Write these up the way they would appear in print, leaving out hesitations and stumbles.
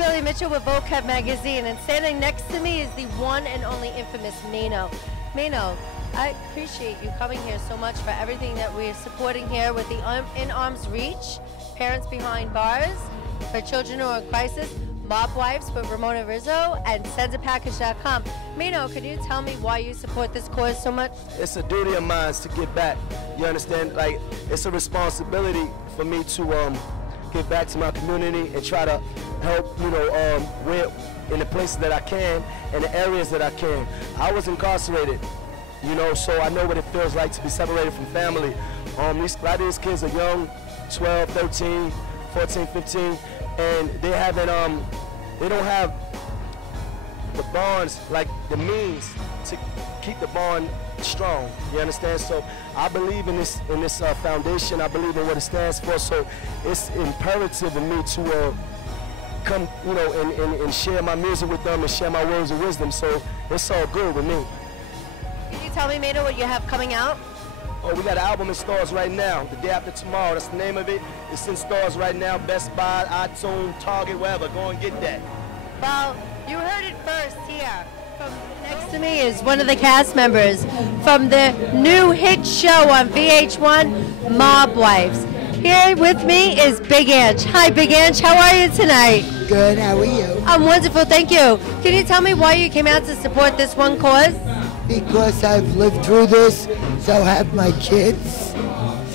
Billy Mitchell with Vocab Magazine, and standing next to me is the one and only infamous Maino. Maino, I appreciate you coming here so much for everything that we're supporting here with the In Arms Reach, Parents Behind Bars, for children who are in crisis, Mob Wives with Ramona Rizzo, and SendAPackage.com. Maino, can you tell me why you support this cause so much? It's a duty of mine to give back. You understand? Like, it's a responsibility for me to give back to my community and try to help, where in the places that I can and the areas that I can. I was incarcerated, so I know what it feels like to be separated from family. A lot of these kids are young, 12, 13, 14, 15, and they haven't, they don't have the bonds, like the means to keep the bond strong. You understand? So I believe in this foundation. I believe in what it stands for. So it's imperative of me to come, and share my music with them and share my words of wisdom. So it's all good with me. Can you tell me, Maino, what you have coming out? Oh, we got an album in stores right now, the day after tomorrow. That's the name of it. It's in stores right now, Best Buy, iTunes, Target, wherever. Go and get that. Well, you heard it first here. Next to me is one of the cast members from the new hit show on VH1, Mob Wives. Here with me is Bigg Ang. Hi, Bigg Ang. How are you tonight? Good. How are you? I'm wonderful, thank you. Can you tell me why you came out to support this one cause? Because I've lived through this, so have my kids.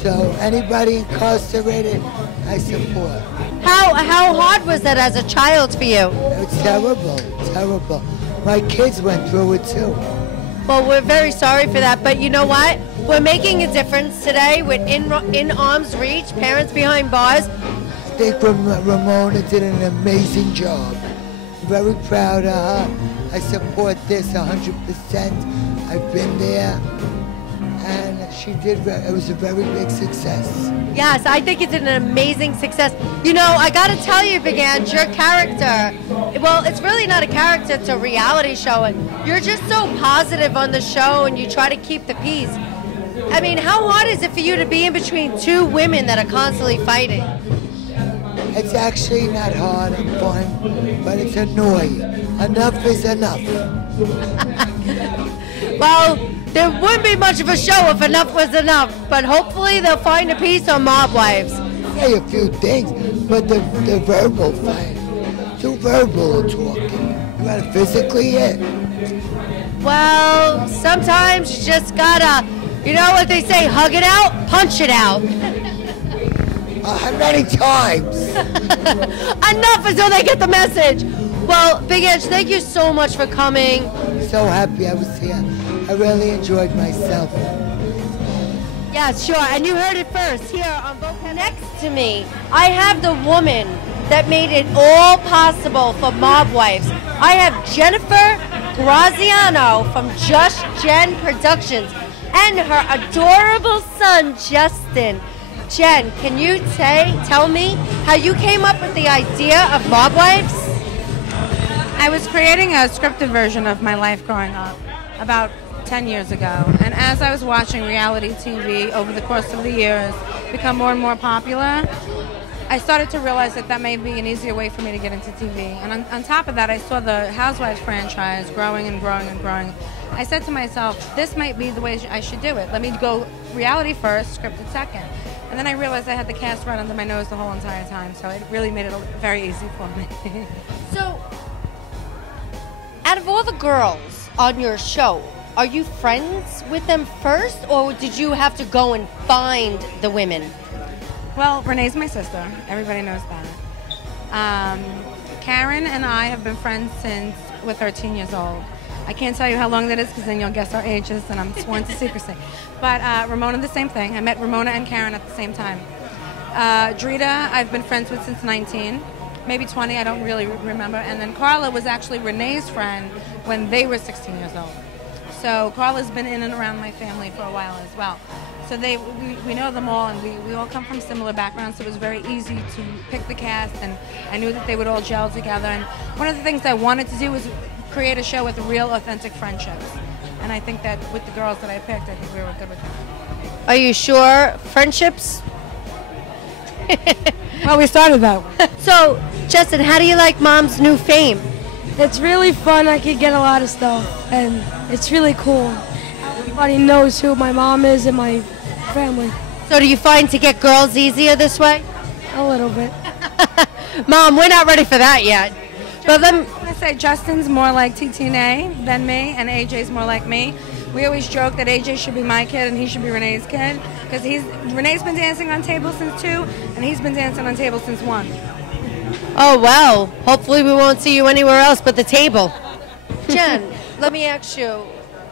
So anybody incarcerated, I support. How hard was that as a child for you? It's terrible, terrible. My kids went through it too. Well, we're very sorry for that, but you know what? We're making a difference today with In Arms Reach, Parents Behind Bars. I think Ramona did an amazing job. I'm very proud of her. I support this 100%. I've been there, and she did. It was a very big success. Yes, I think it's an amazing success. I got to tell you, Bigg Ang, your character, well, it's really not a character, it's a reality show. And you're just so positive on the show, and you try to keep the peace. I mean, how hard is it for you to be in between two women that are constantly fighting? It's actually not hard, I'm fine, but it's annoying. Enough is enough. Well, there wouldn't be much of a show if enough was enough, but hopefully they'll find a peace on Mob Wives. Say a few things, but the verbal fight, too verbal talking. You gotta physically hit. Well, sometimes you just gotta, you know what they say, hug it out, punch it out. How many times? Enough until they get the message. Well, Bigg Ang, thank you so much for coming. So happy I was here. I really enjoyed myself. Yeah, sure, and you heard it first here on Vocab. Next to me, I have the woman that made it all possible for Mob Wives. I have Jennifer Graziano from Just Jen Productions and her adorable son, Justin. Jen, can you tell me how you came up with the idea of Mob Wives? I was creating a scripted version of my life growing up about 10 years ago. And as I was watching reality TV over the course of the years become more and more popular, I started to realize that may be an easier way for me to get into TV. And on top of that, I saw the Housewives franchise growing and growing and growing. I said to myself, this might be the way I should do it. Let me go reality first, scripted second. And then I realized I had the cast right under my nose the whole entire time, so it really made it very easy for me. So, out of all the girls on your show, are you friends with them first, or did you have to go and find the women? Well, Renee's my sister. Everybody knows that. Karen and I have been friends since we're 13 years old. I can't tell you how long that is because then you'll guess our ages and I'm sworn to secrecy. But Ramona, the same thing. I met Ramona and Karen at the same time. Drita, I've been friends with since 19, maybe 20, I don't really remember. And then Carla was actually Renee's friend when they were 16 years old. So Carla's been in and around my family for a while as well. So we know them all, and we all come from similar backgrounds, so it was very easy to pick the cast, and I knew that they would all gel together. And one of the things I wanted to do was create a show with real, authentic friendships. And I think that with the girls that I picked, I think we were good with them. Are you sure? Friendships? Well, we started that way. So, Justin, how do you like Mom's new fame? It's really fun. I can get a lot of stuff, and it's really cool. Everybody knows who my mom is and my family. So do you find to get girls easier this way? A little bit. Mom, we're not ready for that yet. But I'm going to say Justin's more like TTNA than me, and AJ's more like me. We always joke that AJ should be my kid and he should be Renee's kid, because Renee's been dancing on tables since 2, and he's been dancing on tables since 1. Oh, well, hopefully we won't see you anywhere else but the table. Jen, let me ask you,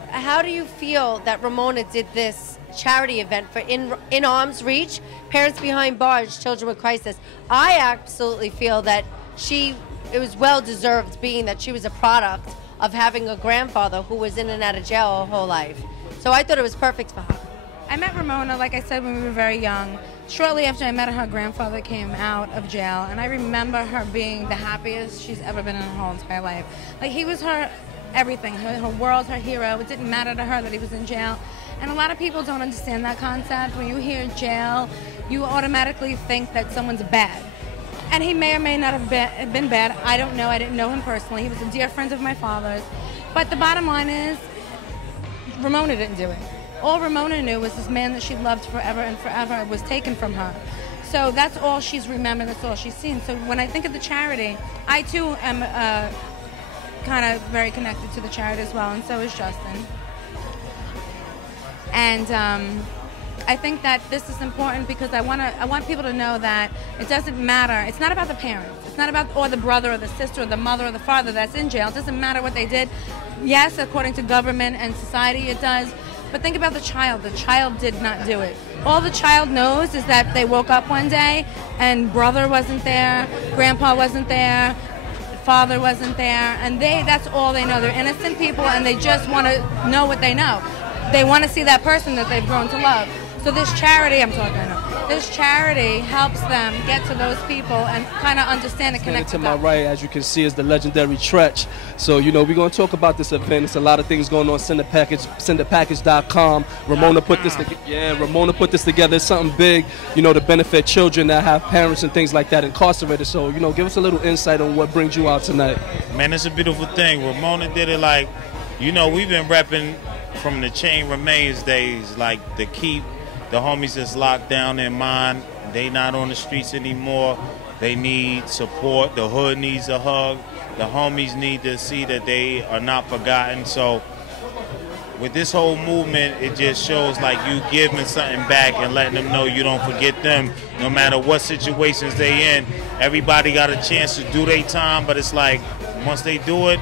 how do you feel that Ramona did this charity event for In Arms Reach, Parents Behind Bars, Children with Crisis? I absolutely feel that it was well-deserved, being that she was a product of having a grandfather who was in and out of jail her whole life. So I thought it was perfect for her. I met Ramona, like I said, when we were very young. Shortly after I met her grandfather came out of jail, and I remember her being the happiest she's ever been in her whole entire life. Like, he was her everything, her world, her hero. It didn't matter to her that he was in jail. And a lot of people don't understand that concept. When you hear jail, you automatically think that someone's bad. And he may or may not have been bad. I don't know. I didn't know him personally. He was a dear friend of my father's. But the bottom line is, Ramona didn't do it. All Ramona knew was this man that she loved forever and forever was taken from her. So that's all she's remembered, that's all she's seen. So when I think of the charity, I too am kind of very connected to the charity as well, and so is Justin. And I think that this is important because I want people to know that it doesn't matter. It's not about the parents. It's not about or the brother or the sister or the mother or the father that's in jail. It doesn't matter what they did. Yes, according to government and society it does. But think about the child. The child did not do it. All the child knows is that they woke up one day and brother wasn't there, grandpa wasn't there, father wasn't there, and that's all they know. They're innocent people and they just want to know what they know. They want to see that person that they've grown to love. So this charity, this charity helps them get to those people and kind of understand and connect to with my them. right, as you can see, is the legendary Treach. So, you know, we're going to talk about this event. It's a lot of things going on. Sendapackage.com. Ramona put this together. Yeah, Ramona put this together. It's something big, you know, to benefit children that have parents and things like that incarcerated. So, you know, give us a little insight on what brings you out tonight. Man, it's a beautiful thing. Ramona did it like, you know, we've been repping from the Chain Remains days, like to keep the homies that's locked down in mind. They not on the streets anymore. They need support. The hood needs a hug. The homies need to see that they are not forgotten. So with this whole movement, it just shows like you giving something back and letting them know you don't forget them no matter what situations they in. Everybody got a chance to do their time, but it's like once they do it,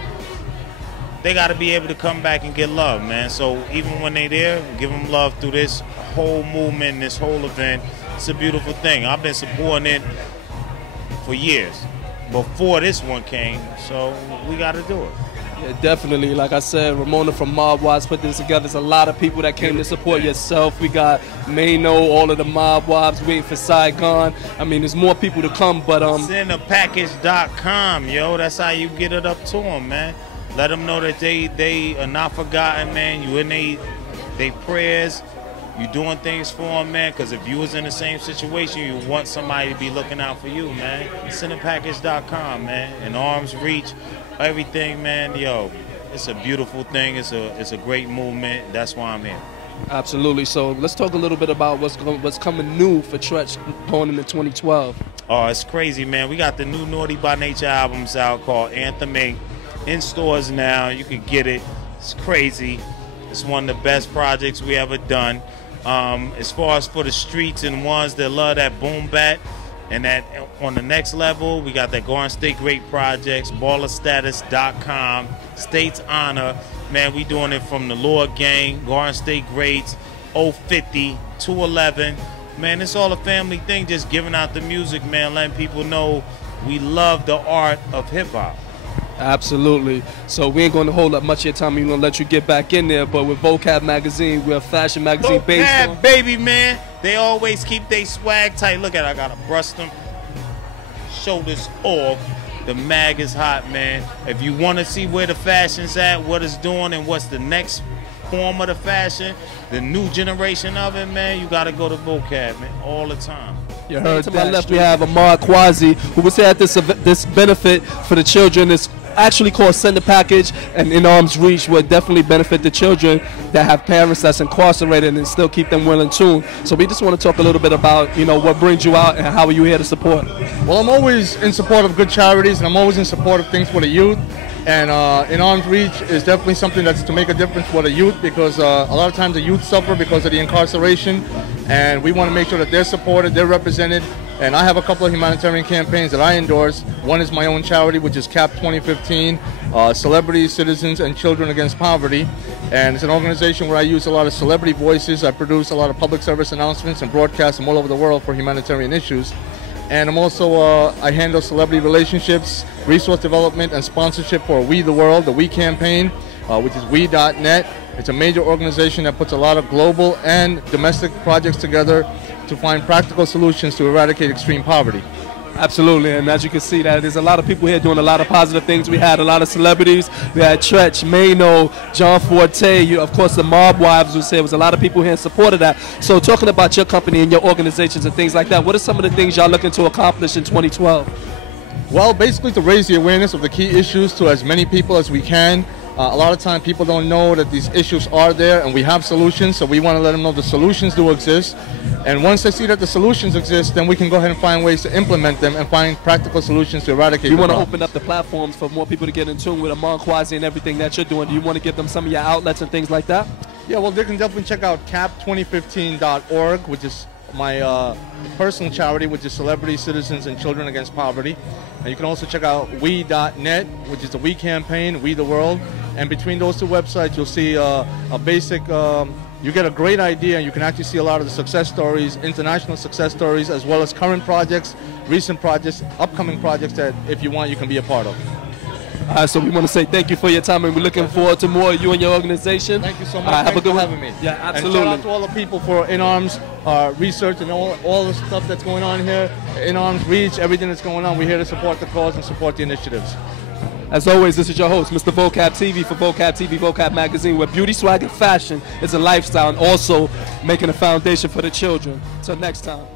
they got to be able to come back and get love, man. So even when they there, give them love through this whole movement, this whole event. It's a beautiful thing. I've been supporting it for years before this one came, so we got to do it. Yeah, definitely. Like I said, Ramona from Mob Wives put this together. There's a lot of people that came to support yourself. We got Maino, all of the Mob Wives waiting for Saigon. I mean, there's more people to come, but Sendapackage.com, yo. That's how you get it up to them, man. Let them know that they are not forgotten, man. You in they prayers. You doing things for them, man. Because if you was in the same situation, you want somebody to be looking out for you, man. Sendapackage.com, man. In Arms Reach, everything, man. Yo, it's a beautiful thing. It's a great movement. That's why I'm here. Absolutely. So let's talk a little bit about what's coming new for Treach going into 2012. Oh, it's crazy, man. We got the new Naughty by Nature albums out called Anthem Inc. In stores now. You can get it. It's crazy. It's one of the best projects we ever done. As far as for the streets and ones that love that boom bat, and that on the next level, we got that Garden State Great Projects, ballerstatus.com, State's Honor. Man, we doing it from the Lord Gang, Garden State Greats, 050, 211. Man, it's all a family thing, just giving out the music, man, letting people know we love the art of hip-hop. Absolutely. So we ain't going to hold up much of your time. We're going to let you get back in there. But with Vocab Magazine, we're a fashion magazine based on... Vocab, baby, man. They always keep their swag tight. Look at it. I got to brush them. Shoulders off. The mag is hot, man. If you want to see where the fashion's at, what it's doing, and what's the next form of the fashion, the new generation of it, man, you got to go to Vocab, man, all the time. You heard to my left, we have Ahmad Quazi, who was here at this benefit for the children. It's actually called Send a Package, and In Arms Reach will definitely benefit the children that have parents that's incarcerated and still keep them well in tune. So we just want to talk a little bit about, you know, what brings you out and how are you here to support? Well, I'm always in support of good charities, and I'm always in support of things for the youth. And In Arms Reach is definitely something that's to make a difference for the youth, because a lot of times the youth suffer because of the incarceration, and we want to make sure that they're supported, they're represented. And I have a couple of humanitarian campaigns that I endorse. One is my own charity, which is CAP 2015, Celebrities, Citizens, and Children Against Poverty. And it's an organization where I use a lot of celebrity voices. I produce a lot of public service announcements and broadcast them all over the world for humanitarian issues. And I'm also, I handle celebrity relationships, resource development, and sponsorship for We the World, the We campaign, which is we.net. It's a major organization that puts a lot of global and domestic projects together to find practical solutions to eradicate extreme poverty. Absolutely, and as you can see, that there's a lot of people here doing a lot of positive things. We had a lot of celebrities. We had Treach, Maino, John Forte, of course the Mob Wives was here. There was a lot of people here in support of that. So talking about your company and your organizations and things like that, what are some of the things y'all looking to accomplish in 2012? Well, basically to raise the awareness of the key issues to as many people as we can. A lot of times people don't know that these issues are there and we have solutions, so we want to let them know the solutions do exist. And once they see that the solutions exist, then we can go ahead and find ways to implement them and find practical solutions to eradicate them. You want to open up the platforms for more people to get in tune with Ahmad Quazi and everything that you're doing. Do you want to give them some of your outlets and things like that? Yeah, well, they can definitely check out cap2015.org, which is my personal charity, which is Celebrities, Citizens, and Children Against Poverty. And you can also check out we.net, which is the We campaign, We the World. And between those two websites, you'll see a basic, you get a great idea, and you can actually see a lot of the success stories, international success stories, as well as current projects, recent projects, upcoming projects that, if you want, you can be a part of. So we want to say thank you for your time, and we're looking forward to more of you and your organization. Thank you so much. Thanks for having me. Yeah, absolutely. And shout out to all the people for In Arms research and all the stuff that's going on here. In Arms Reach, everything that's going on. We're here to support the cause and support the initiatives. As always, this is your host, Mr. Vocab TV for Vocab TV, Vocab Magazine, where beauty, swag, and fashion is a lifestyle and also making a foundation for the children. Till next time.